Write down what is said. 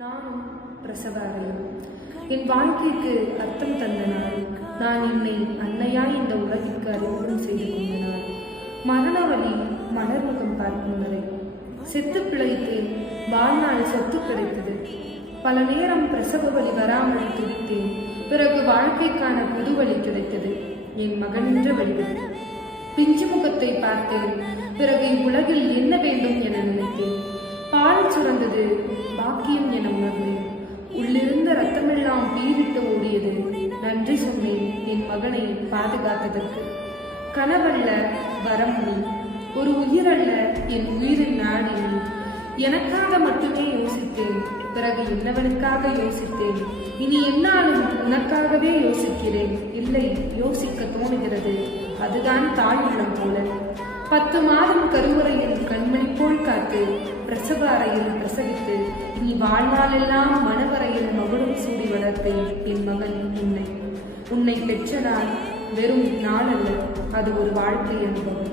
நானும் பிரசவ அறையும் என் வாழ்க்கைக்கு அர்த்தம் தந்த நாள், நான் என்னை அன்னையாய் இந்த உலகிற்கு அறிமுகம் செய்து கொண்ட நாள், மரண வழி மலர்முகம் பார்க்கும் வரை செத்து பிழைத்தேன். வாழ்நாள் சொத்து கிடைத்தது. பல நேரம் பிரசவ வழி வராமல் துடித்தேன். பிறகு வாழ்க்கைக்கான புது வழி கிடைத்தது. என் மகனின்ற வழிவில் பிஞ்சு முகத்தை பார்த்தேன். பிறகு இவ்வுலகில் என்ன வேண்டும் என நினைத்தேன். பால் சுரந்தது, பாக்கியம் என உணர்ந்தேன். உள்ளிருந்த ரத்தமெல்லாம் பீரிட்டு ஓடியது. நன்றி சொன்னேன் என் மகனை பாதுகாத்ததற்கு. கனவல்ல வரம் நீ, ஒரு உயிரல்ல என் உயிரின் நாடி நீ. எனக்காக மட்டுமே யோசித்தேன், பிறகு என்னவனுக்காக யோசித்தேன். இனி என்னாலும் உனக்காகவே யோசிக்கிறேன். இல்லை, யோசிக்க தோணுகிறது. அதுதான் தாய் உள்ளம் போல. 10 மாதம் கருவறையில் கண்மணி போல் காத்து, பிரசவ அறையில் பிரசவித்து, இனி வாழ்நாளெல்லாம் மனவரையில் மகுடம் சூடி வளர்த்தேன் என் மகன் உன்னை. உன்னை பெற்ற நாள் வெறும் நாள் அல்ல, அது ஒரு வாழ்க்கை அனுபவம்.